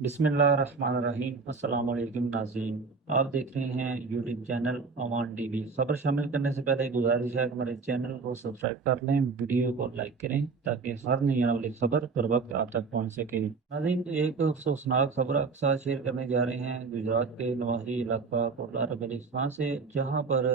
बिस्मिल्लाहिर्रहमानिर्रहीम। अस्सलाम वालेकुम नाज़रीन, आप देख रहे हैं यूट्यूब चैनल अमान टीवी। खबर शामिल करने से पहले गुजारिश है कि हमारे चैनल को सब्सक्राइब कर लें, वीडियो को लाइक करें ताकि हर नई आने वाली खबर पर वक्त आप तक पहुंच सके। नाज़रीन, एक अफसोसनाक खबर आपके साथ शेयर करने जा रहे हैं गुजरात के नवाही इलाका कोटला रबली खां से, जहां पर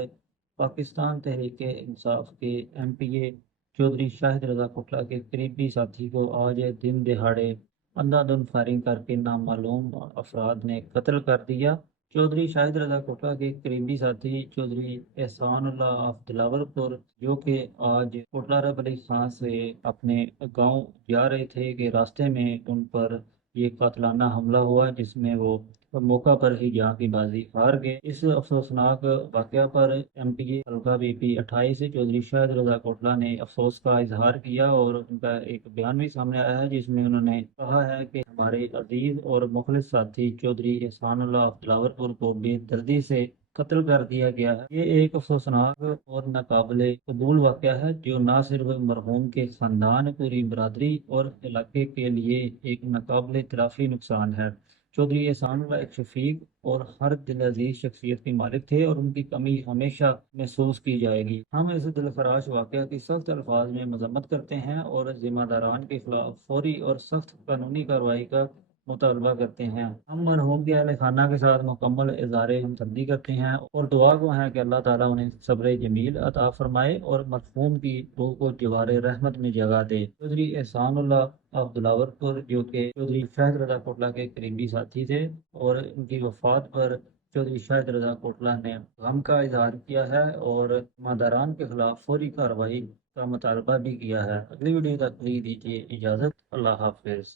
पाकिस्तान तहरीक इंसाफ के MPA चौधरी शाहिद रजा कोटला के करीबी साथी को आज दिन दिहाड़े अंधाधुंध फायरिंग करके नामालूम अफराद ने कत्ल कर दिया। चौधरी शाहिद रजा कोटला के करीबी साथी चौधरी एहसानुल्लाह ऑफ दिलावरपुर, जो कि आज कोटला रबली खां से अपने गांव जा रहे थे, कि रास्ते में उन पर ये कातलाना हमला हुआ, जिसमें वो मौका पर ही जहाँ की बाजी हार गए। इस अफसोसनाक वाक़या पर MPA हल्का BP 28 चौधरी शाहिद रजा कोटला ने अफसोस का इजहार किया और उनका एक बयान भी सामने आया है, जिसमें उन्होंने कहा है कि हमारे अजीज और मुखलिस साथी चौधरी एहसानुल्लाह दिलावरपुर को बेदर्दी से कत्ल कर दिया गया है। ये एक अफसोसनाक और नाकाबिले कबूल वाक़या है, जो न सिर्फ मरहूम के खानदान, पूरी बरादरी और इलाके के लिए एक नाकाबिले तलाफी नुकसान है। चौधरी एहसानुल्लाह एक शफीक और हर दिल अजीज शख्सियत के मालिक थे, और उनकी कमी हमेशा महसूस की जाएगी। हम इस दिलखराश वाक़या की सख्त अल्फाज में मजम्मत करते हैं और जिम्मेदारान के खिलाफ फौरी और सख्त कानूनी कार्रवाई का मुतालबा करते हैं। हम मरहूम के अहल खाना के साथ मुकम्मल इज़हार हमदर्दी करते हैं और दुआ को है कि अल्लाह ताला उन्हें सब्र जमील अता फरमाए और मरहूम की रूह को दीवार रहमत में जगह दे। चौधरी एहसानुल्लाह ऑफ दिलावरपुर, जो कि चौधरी शाहिद रजा कोटला के करीबी साथी थे, और उनकी वफात पर चौधरी शाहिद रजा कोटला ने गम का इजहार किया है और मादारान के खिलाफ फौरी कार्रवाई का मुतालबा भी किया है। अगली वीडियो तक दीजिए इजाज़त। अल्लाह हाफिज़।